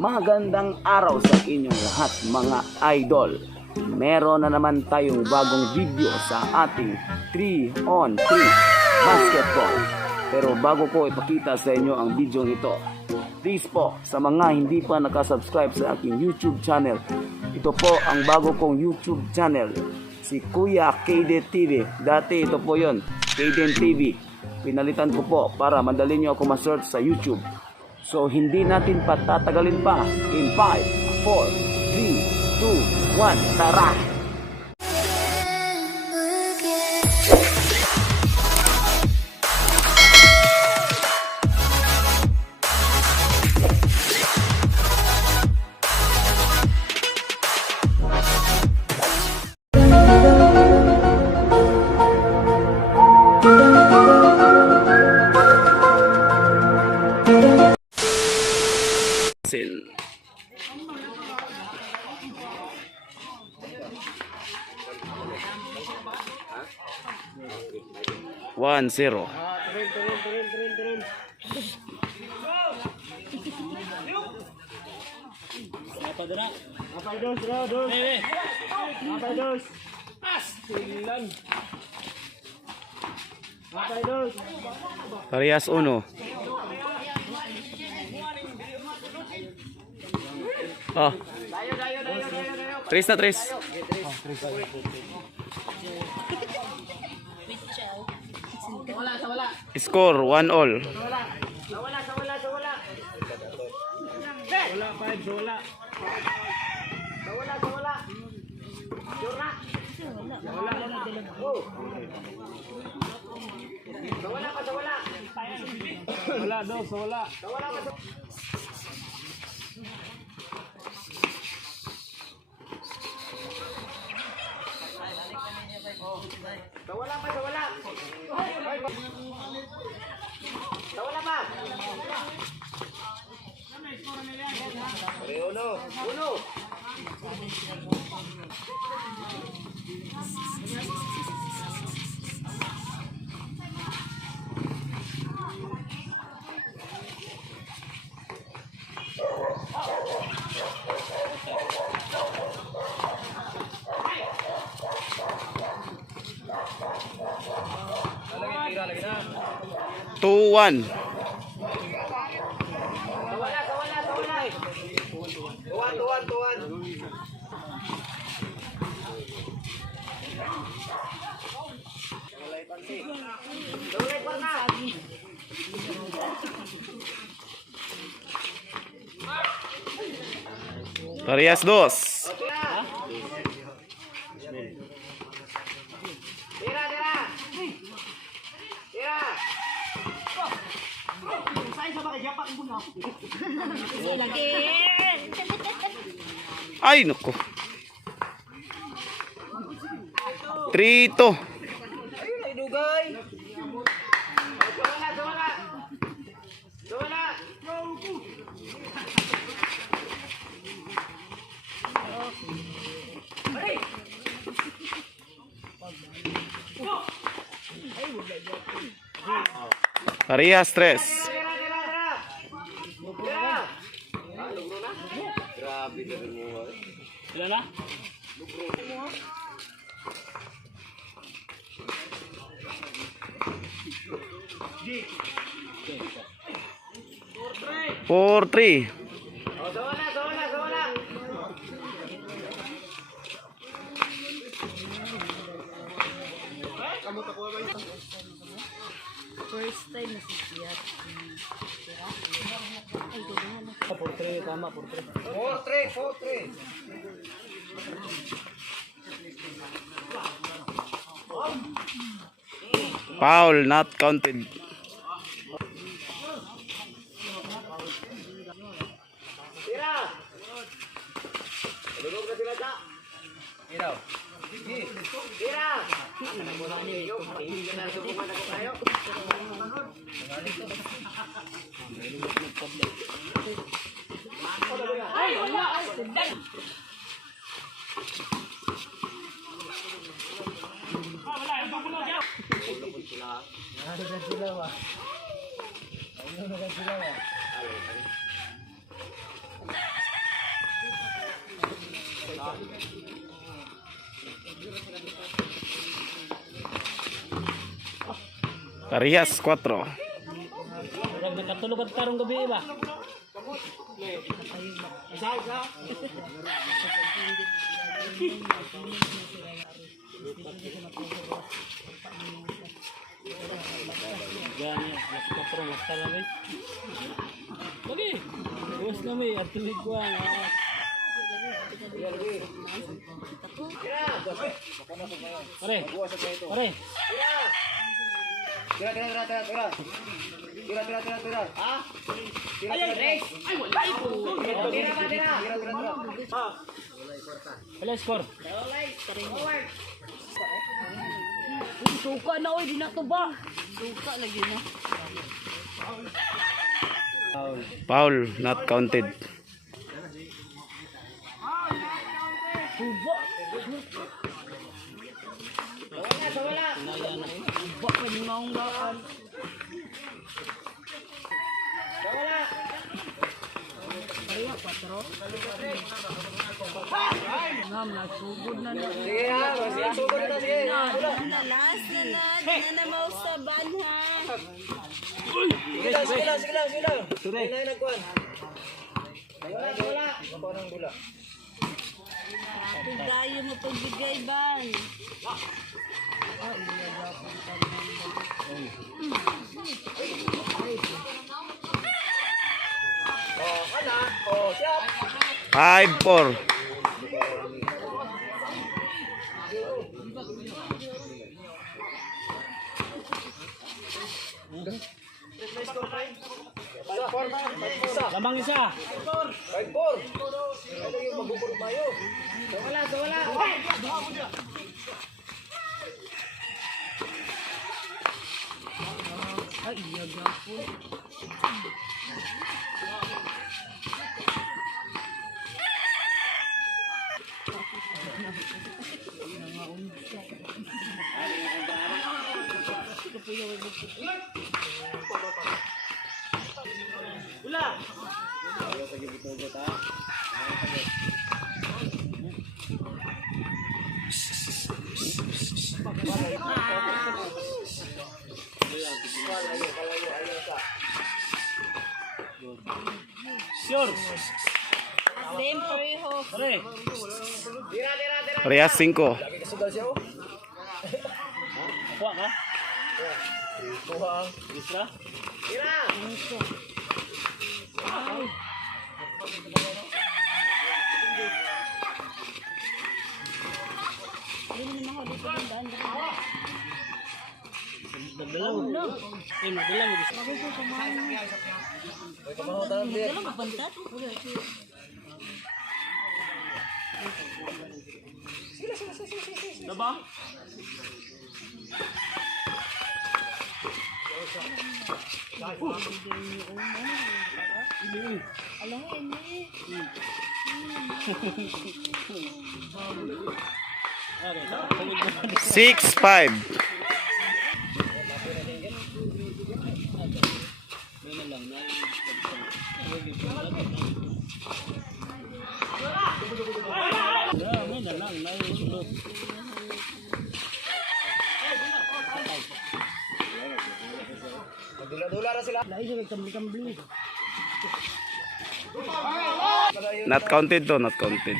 Magandang araw sa inyong lahat mga idol. Meron na naman tayong bagong video sa ating 3-on-3 basketball. Pero bago ko ipakita sa inyo ang video ito, please po sa mga hindi pa nakasubscribe sa aking YouTube channel, ito po ang bago kong YouTube channel, si Kuya Kayden TV. Dati ito po yon, Kayden TV. Pinalitan ko po para madali nyo ako ma-search sa YouTube. So hindi natin patatagalin pa. In 5, 4, 3, 2, 1, tara! One zero. Parehas uno. Oh. Tres na tres. Score 1-all. Wala 5 sa wala. Wala daw sa wala. Wala pa sa wala. Wala pa. Uno. 2-1. Parehas dos. Ay, naku. 3-2. Parehas tres. Wala na? Four, three. First time na si Siyat. Por 3, tama, por 3. 4-3. Foul, not counted. Tira! Tulog na sila sa. Iraw. Sige. Tira! Hindi na subukan ako kayo. Ay, wala. Parehas 4. Nakatulog at karong gabi ba? Gani, alas 4 lakta lang eh. Lagi. Buwas na may atulig ko ang. Pare. Pare. Tira. Ha? Tira. Wala score. Suka na, oy. Di na to ba? Suka lagi na. Foul, not counted. Suba. Suba ka ni maong daan. Kaya, 4. Ngam, nasugod na na. Sige ha. Sige, sugod na. Sige. Nalas na mausaban ha. Sige lang. Sige na nagkuhan. Wala. Makuha ng bula. Kung tayo mo pagbigay ban. Oh, ana. Oh, siap. 5-4. Lamang isa. 5-4. Ano yung magbuburot mayo? Wala. Ay, iya gapon. Wala. Sure. Same pareho. Pare. Parehas 5. Lagi kasugal siya oh. Kuha ka. Kuha. Isra. Hindi naman ako dito ng daan. Dagdalang. Magdalang mo gusto. May kamahotan din. Dalang kapantat. Diba? Alam mo, hindi. Okay, sunod na. 6-5. May na lang, sulot. Dula-dula na sila. Lain yung kambli-kambli. Not counted to, not counted.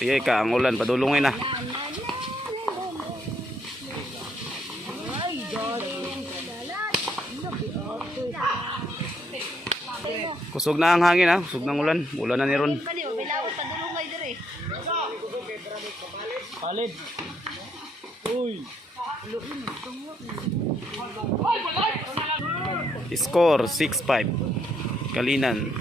Sige ka, ang ulan, padulungin na. Ay, darling. Kusog na ang hangin ha, kusog ng ulan. Ulan na ni Ron. Kaliw, bilawat pa dulong kayo dire. Palid. Uy. Score 6-5. Kalinan.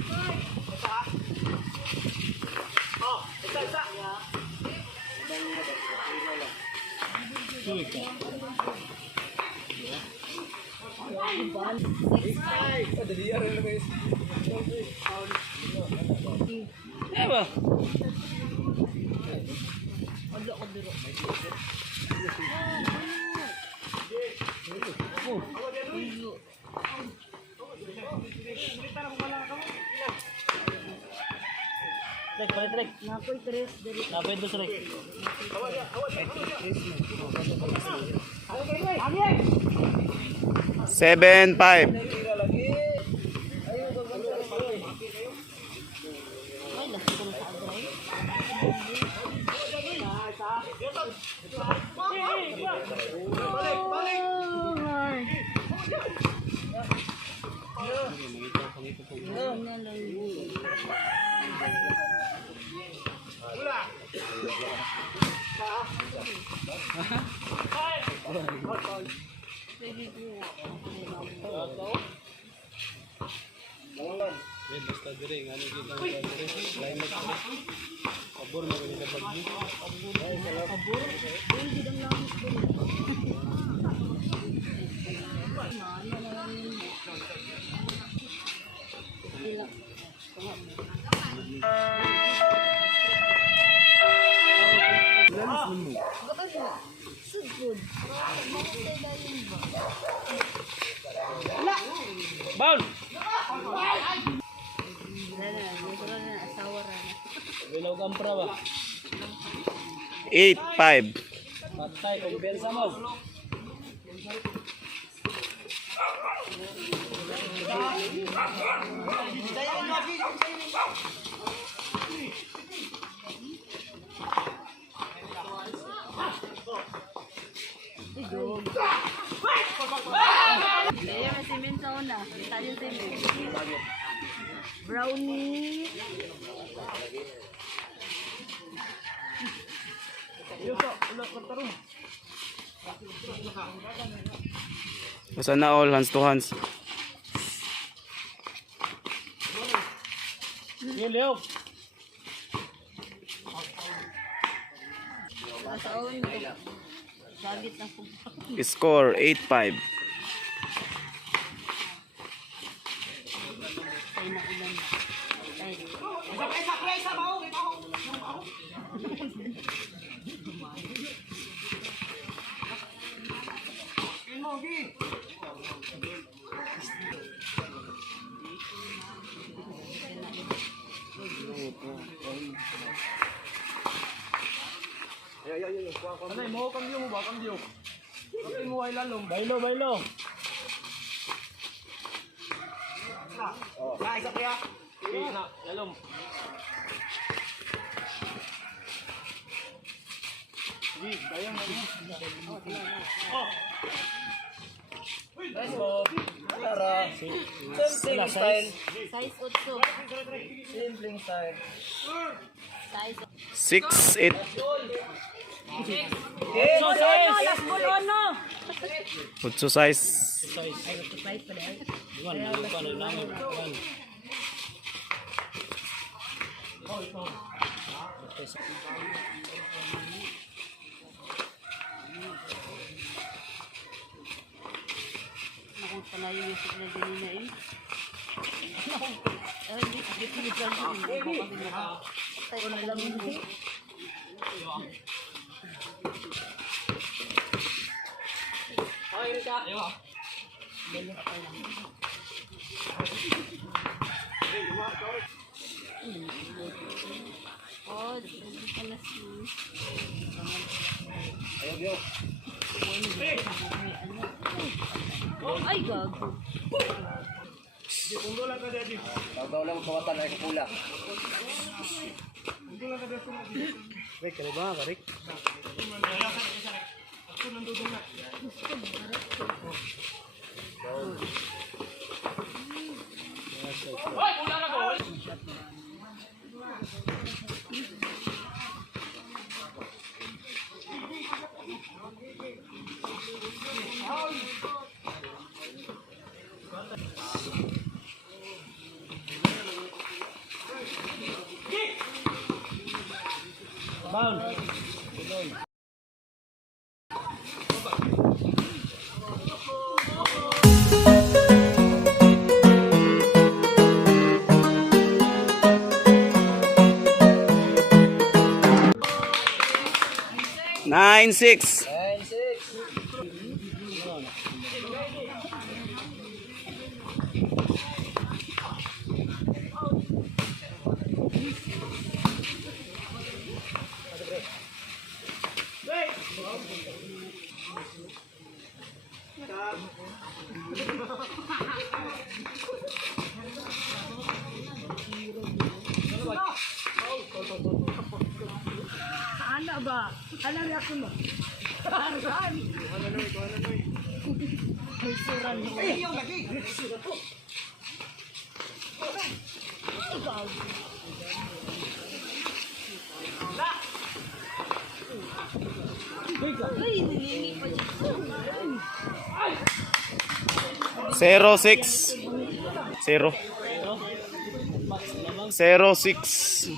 Ewa. Trek, balik trek. Napoy tres diri. Napay dos trek. 7-5. Ay, laki ko na sa agray. Basta dire ngani kita dire. Lain na dire. Pabor mo ni pagdi. Pabor. Dili gid ang langis diri. Sugod. Bound. Asawa ra. Bilaw kampra ba? 8-5. Patay kumpensa mo. Kaya may cement sa una. Tayo cement. Brownie. Sana all hands to hands. Yun Leo. Nasa own ko. Sagit na po. Score 8-5. Ay na ulan. Ay. Anay mo kambyo mo ba kambyo? Kapin mo ay lalong. Bailo bailo. Na, isa kuya. Na, lalong. Sige, kaya mo. Nice mo. Tara. Simpleng style. Size 8. Simpleng style. Size 6-8. So size. Last ball ono. Utso size. Size. Size pa dai. Iwan, lupa na namin. Iwan. Ako pala yung music na ganina eh. Ay, hindi lang yun. Ako kasi nakatay ko na lang yun. Ay, Rika. Ayaw. Oh, hindi ka na si... Ay, gago. Daw lang kawatan ay kapula. Rick, kaya ba ka, Rick? Bound. 9-6. 9-6. Ano ba? Ano reaction mo? Aran! Ay, suran mo. Ay, yung lagi! Suran ko! Ay, nilingi pa dyan. 0-6. 0. 0-6.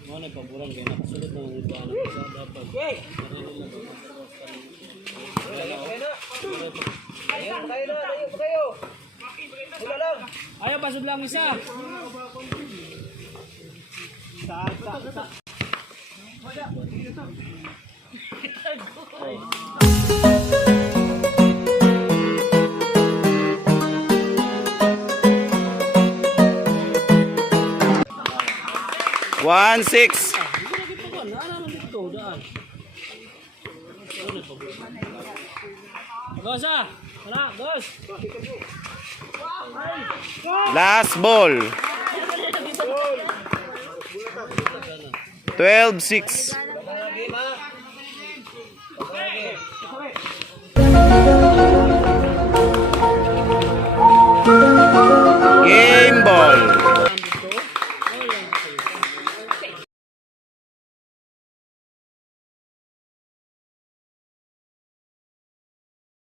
Mga nagpaburang kayo. Nakasulot na mga iba. Dapat. Tayo na, tayo pa kayo. Wala lang. Ayaw, pasod lang isa. One six. Gosa! Wala, dos! Last ball. 12-6.